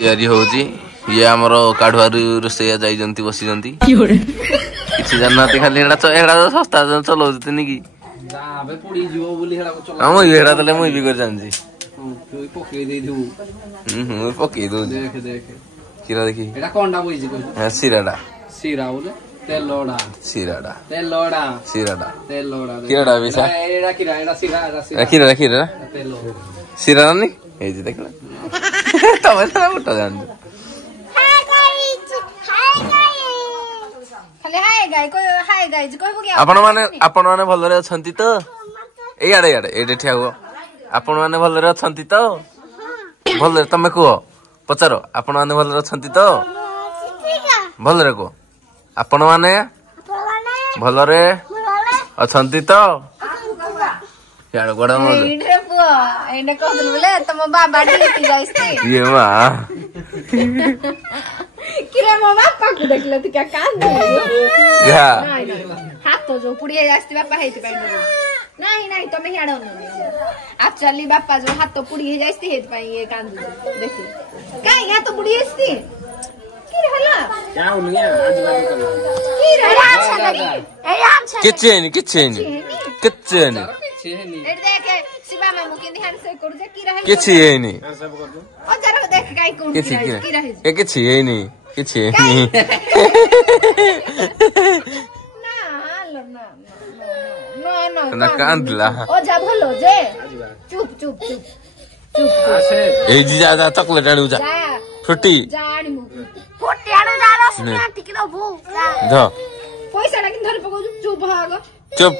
तैयारी होउची ये हमर काढवारू रोसैया जाइजंती बसिजंती किछि जाननाते खाली एड़ा सस्ता चलौजती नि की जाबे पुडी जीवो बोली हेडा को चला हम एड़ा तले मुई भी कर जानजी तू पके दे दू पके दो देख देख किरा देखी एड़ा कोंडा बोइजी को सिराडा सिरा बोले तेलोडा सिराडा तेलोडा सिराडा तेलोडा किराडा बिसा एड़ा किरा एड़ा सिरा किरा किरा तेलो सिरा नि ए जे देखला तमे तमे उठो जान आपण माने भलरे अछंती तो एयाडे याडे एडे ठिया हो आपण माने भलरे अछंती तो भलरे तमे को पचारो आपण माने भलरे अछंती तो भलरे को आपण माने भलरे अछंती तो याडे गोडा मो एडे पुआ एडे कहदन बोले तम बाबा ड्यूटी जाइस्ते ये मा किरे मो बापा को देखले त क्या कान दे या हाथ तो जो पुड़िया जास्ती बापा हेति पाइ नहीं नहीं तमे हियाडो एक्चुअली बापा जो हाथ तो पुड़िया जास्ती हेति पाइ ये कान देखि काई हाथ तो पुड़िया जास्ती किरे हला क्या उनिया आज बात कर किरे किचन किचन किचन एट देखे शिवा मामू के ध्यान से कर जे की रहे किछि है नी सब कर दो ओ जरा देख काई कोन की रहे ए किछि है नी किछि है नी ना हालो ना ना कांदला ओ जा भलो जे चुप चुप चुप चुप ए जी जा चॉकलेट आडू जा फ्रूटी जा आनी मु फ्रूटी आडू जा रस ना टिकी दबु ध पैसा ना कि धर पको चुप भाग चुप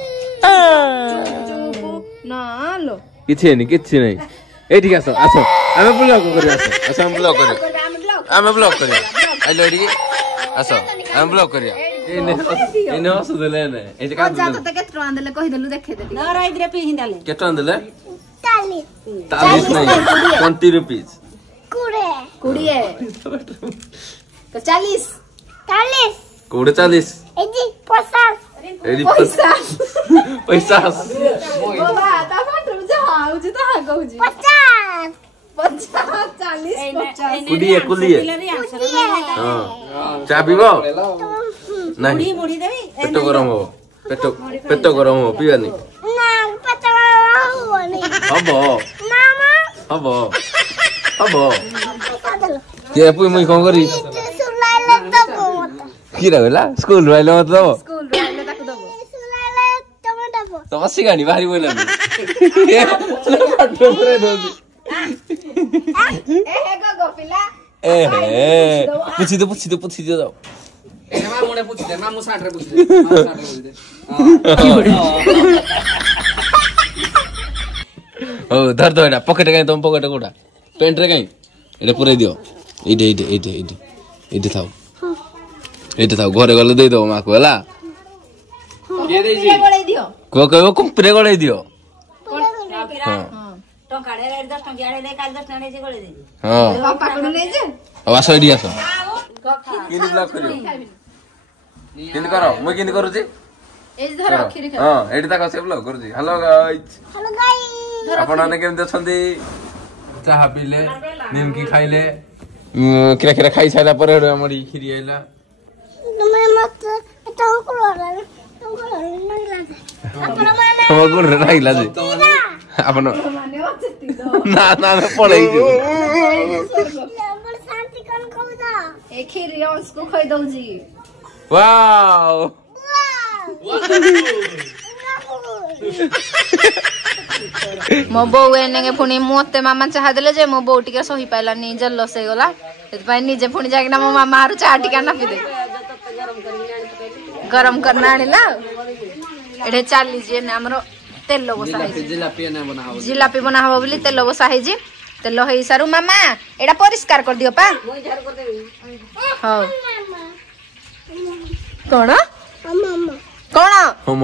ना लो किछि नहीं एठी आसो आसो आमे ब्लॉक करिया आसो आमे ब्लॉक करिया आइलो एठी आसो आमे ब्लॉक करिया इने आसो देले ने एठी का जा त के ट्रान देले कहि देलु देखे दे ना राइ दे पिहि देले के ट्रान देले 40 नहीं 20 रुपीस कुड़े तो 40 कुड़े 40 एजी 50 एडी 50 पैसा बाबा ता फटु जा आउज त हागौजी 50 40 कुलिए हां चा पीबो नहीं मुड़ी देबी पेट गरम हो पियानी ना पेट होनी हबो के पुई मुई कोन करी की रहला स्कूल रहला मतलब स्कूल रहला ताको दबो स्कूल रहला टमाटो तो बसी गानी बाहरी बोला फटो करे दोजी ए गो पिला ए पूछी दो जाओ ए मामू ने पूछ दे मामू 60 रे पूछ दे ओ धर दो एटा पॉकेट काई तुम पॉकेट कोडा पेंट रे काई एटा पुरै दियो एटे थाओ एटे थाओ घरे गले दे दो मा को हला के दे जी गळे दियो को कहबो कुपरे गळे दियो हां टंका रे 10 टंका आले दे काल 10 टंका जे गळे दे हां पापा कोन नै जे अब आसो एडी आसो किन ब्लॉक करियो किन करो मैं किन करू जी एज धर अखिरे हां एडी तक से ब्लॉक करू जी हेलो गाइस आपण ने केम छंदी चाहा पीले निमकी खाइले किरा खाई साला पर हमरी खिरी आइला तमे मत टंकुलो नहीं लागे आपण माने राइला जी आपण ना पळै जी हमर शांति कोन कहूदा ए खिरी उसको खइ दउ जी वाओ मो बो एने पुणी मते मामा चाह देले जे मो बो टिके सही पाइला नि जल्लो से गला त पाइ निजे पुणी जाके ना मो मामा आरु चाह टिका ना पी दे गरम करना आनिला एडे चाली जे ना हमरो तेल बसा है जिलापी बना हबो बोली तेल बसा है जी तेल हेई सारू मामा एडा परिष्कार कर दियो पा मोई झाड़ कर देबी हां कोन मामा कोन हम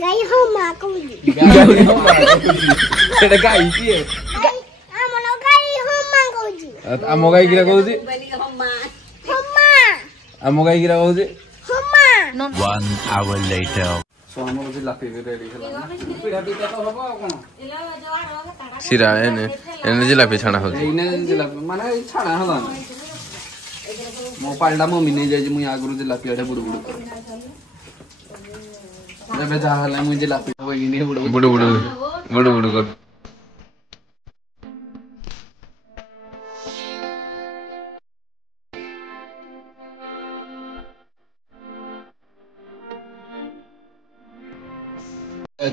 गाई हो मा कोजी गाई हो मा कोजी एटा गाई की है हमनो गाई हो मा कोजी आमो गाई किरा कोजी हम मा आमो गाई किरा कोजी हम मा 1 hour later ଆମର ଜିଲାପି ବି ରେଡି ହେଲା ପିଢା ପିଠା ତ ହବ ଆଉ କଣ ସିରା ଏନେ ଜିଲାପି ଛାଣା ହଉଛି ଏଇନେ ଜିଲାପି ମାନେ ଛାଣା ହେଲା ମୋ ପାଳିଟା ମମି ନେଇ ଯାଇଛି ମୁଇଁ ଆଗରୁ ଜିଲାପି ଆଡେ ବୁଡୁ ବୁଡୁ ଏବେ ଯାହା ହେଲା ମୁଇଁ ଜିଲାପି ବଇନି ବୁଡୁ ବୁଡୁ ବୁଡୁ ବୁଡୁ ବୁଡୁ କର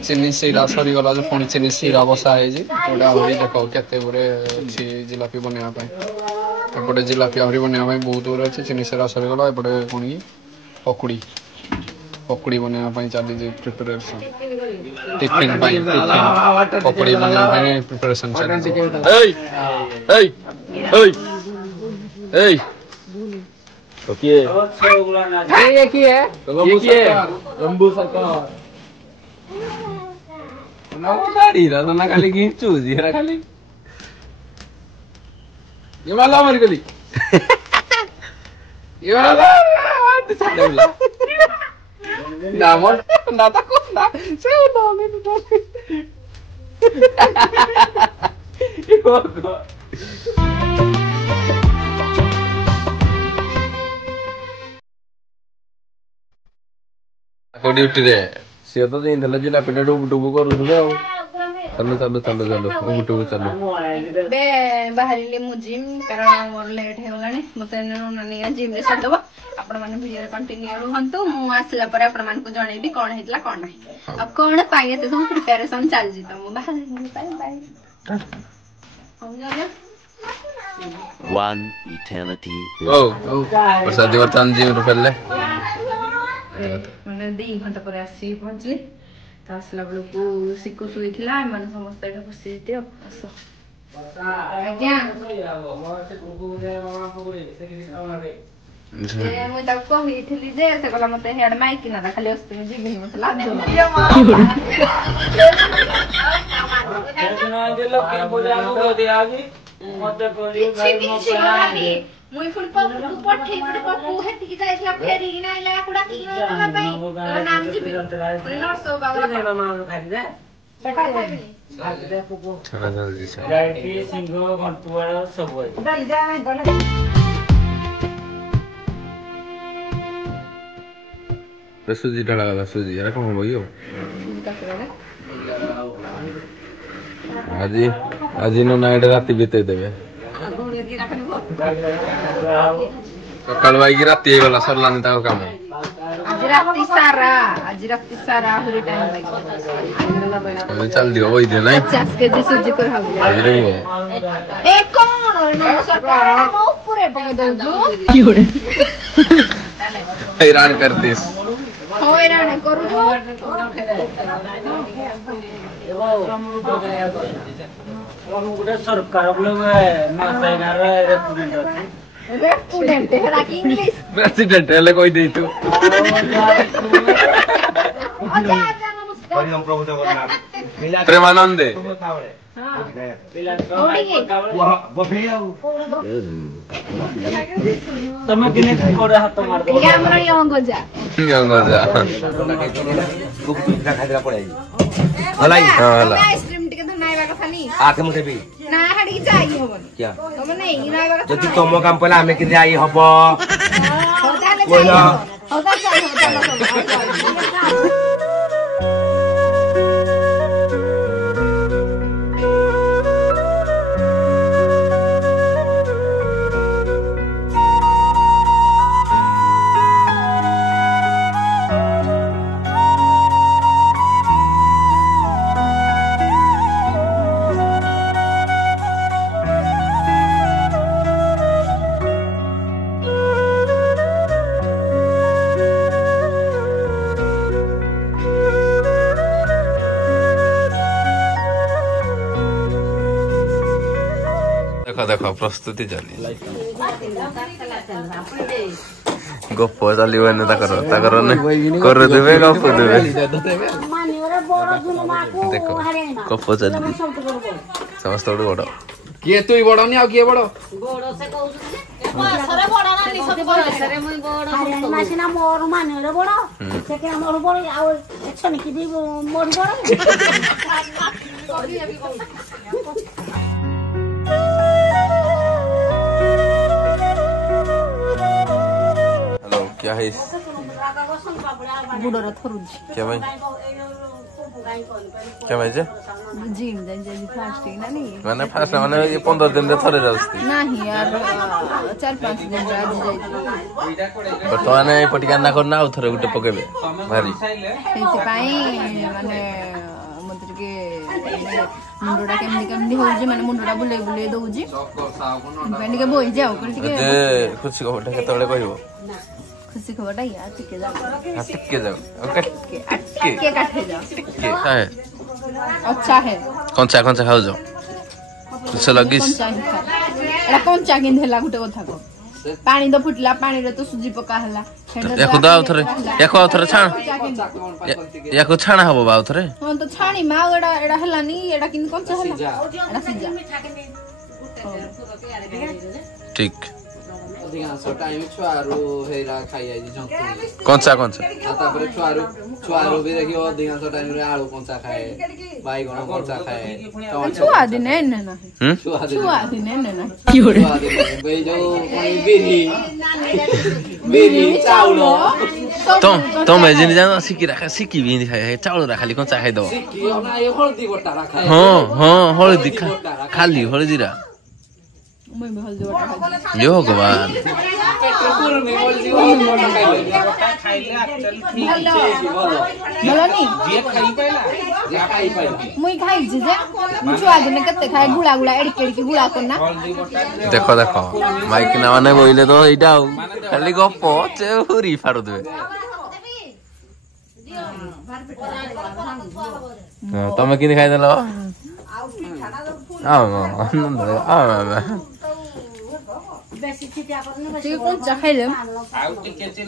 ଚିନି ସିରା ସରିଗଲା ଯେ ପୁଣି ଚିନି ସିରା ବସା ହେଇଛି ଏଇଟା ଆହୁରି ଦେଖ କେତେ ଗୁରେ ଅଛି ଜିଲାପି ବନେଇବା ପାଇଁ ଏପଟେ ଜିଲାପି ଆହୁରି ବନେଇବା ପାଇଁ ବହୁତ ଗୁରେ ଅଛି ଚିନି ସିରା ସରିଗଲା ଏପଟେ ପୁଣି ପକୁଡ଼ି ବନେଇବା ପାଇଁ ଚାଲିଛି ପ୍ରିପାରେସନ୍ ଟିଫିନ୍ ପାଇଁ ପକୁଡ଼ି ବନେଇବା ପାଇଁ ପ୍ରିପାରେସନ୍ ଚାଲିଛି ना खाली चूजी खाली मला मर गली ड्यूटी रे सी तो जिलापी डुबु डुबु करूले चलो चलो चलो चलो डुबु चलो बे बाहरिली मु जिम कारण मोर लेट हे गलानी मते नानी जिम रे सदब आपण माने वीडियो रे कंटिन्यू रहंतु मु आसला पर आपण मान को जणेबी कोन हेतला कोन नाही अब कोन पाइए ते सब प्रिपरेशन चल जी त मु बाहर बाय बाय हम जाने 1 eternity ओ प्रसाद वर्तन जिम रे पहले मैंने 2 घंटा पर आसी पहुंचली तासला बेलू सिक्कू शुईला एम समस्त ये बसी आस मुझे कही जे से कहला मते हेड माइक ना खाली असते जीवी मते लाग मुई फुल पप्पू पठे गुड पप्पू हेती की जाइला फेरी कि नाइला कुडा की ना भाई नाम जीबी नर्सो बाबा मामा खाली जा सका खाबी आज दे पप्पू चला जल्दी से गाइडी सिंगो घंटुवाड़ा सब है चल जा नहीं दले सुजी डाला सुजी यार कौन भइयो आज नो नाइट राती बीते देबे सकाल वाई राती गला सरलानी ताको काम आज राती सारा हुरी टाइम लागे चल दियो वही दे नहीं 50 केजी सुजी कर हबो ए कोन नो सरकार मो पूरे पके दजू की होरे हैरान करतीस हैरान करू सरकार रेस्टोरेंट है कि इंग्लिश प्रेसिडेंट है कोई दे तू परिणाम प्रभु जगन्नाथ प्रेमानंद तमे किने कोडा हाथ मार दो ये हमरा यंग जा गुप पिठा खाइला पड़े हलाई हला आइसक्रीम टिके धनाइबा कथा नी आके मुठे भी ना हाडी जाई होबनी क्या तमे नै इनाइबा कथा जति तम काम पला हमें कि जाई हबो हो ताले जाई हो ता जाई देखो प्रस्तुति चली गप चलो देवे गप देवे देखो गप चली समस्त बड़ किए तू बड़ नहीं आ किए बड़ ମାସିନା ମୋର ମାନରେ ବଡ ସେ କି ଆମର ବଡ ଆଉ ଏଛନି କି ମୋର ବଡ हेलो क्या है गुडर थरुज क्या भाई क्या भाई जे जिम जाई फास्टिंग ना नहीं माने फास्ट माने ये 15 दिन रे थरे जास्ती नहीं यार 4-5 दिन आज जाई बर्तमान पटिका ना करना आउ थरे गुटे पकेबे भारी सेति पाई माने मंत्र के मुंडोडा केमनी होउजी माने मुंडोडा बुले बुले दउजी पेंडी के बोई जाऊ कर टिके खुशी को होटा केतले कहबो खुशी खबरटा यार टिके जाऊ टिके जाऊ ओके के काटे जाऊ टिके है अच्छा है कौन सा खाओ जाओ से लगिस एटा कौन चा किंधेला गुटे कथा को पानी तो फुटला पानी रे तो सुजी पका हला याको दाउ थरे छाण याको छाणा हबो बाउ थरे हां तो छाणी मा एडा हला नी एडा किन कौन चा हला एडा सिजा ठीक अधिकांश टाइम छुआरू हेरा खाई आइजी जंतु कौन सा तापर छुआरू भी देखियो अधिकांश टाइम रे आलू कंचा खाए बाईगण कंचा खाए छुआ दिन न ना छुआ दिन न ना की होरे बे जो बिरी चाउल तो मैं जिन जान सिकी भी खाए चाउल रा खाली कंचा खाइ दो सिकी ना ये हल्दी बटा राखा हां हल्दी खाली हल्दी रा मैं भी हल्दी बटा खाई यो भगवान भला नहीं मुई खाई जे छुआ दिन केते खाए गुला गुला एड़की एड़की गुला करना देखो माइक ना माने बोइले तो एटा खाली गप से हुरी फाड़ देबे तमे किने खाइ देलो कंचा खाइले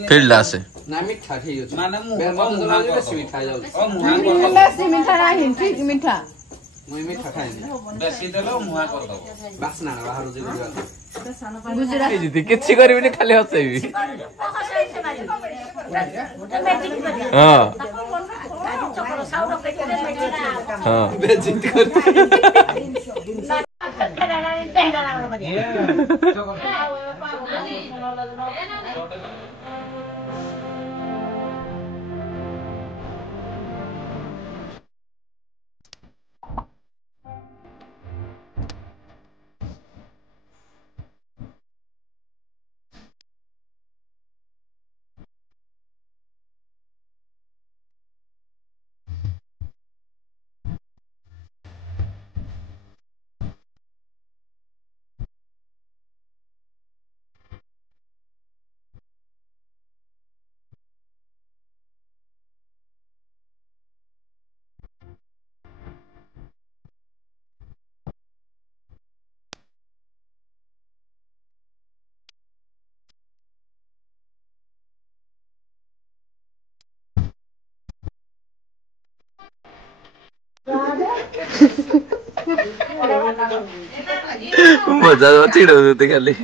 फील्ड आसे ना मिठा ठीक अछि माने मुहा बेसी मिठा जाउ बेसी मीठा नहीं ठीक मीठा मुई मिठा खाइनी बेसी देलो मुहा कर दो बासना बाहर जे गुजरात जिति किछि करबिनी खाली हसेबी हां हां बेजित कर मजा चिड़ो खाली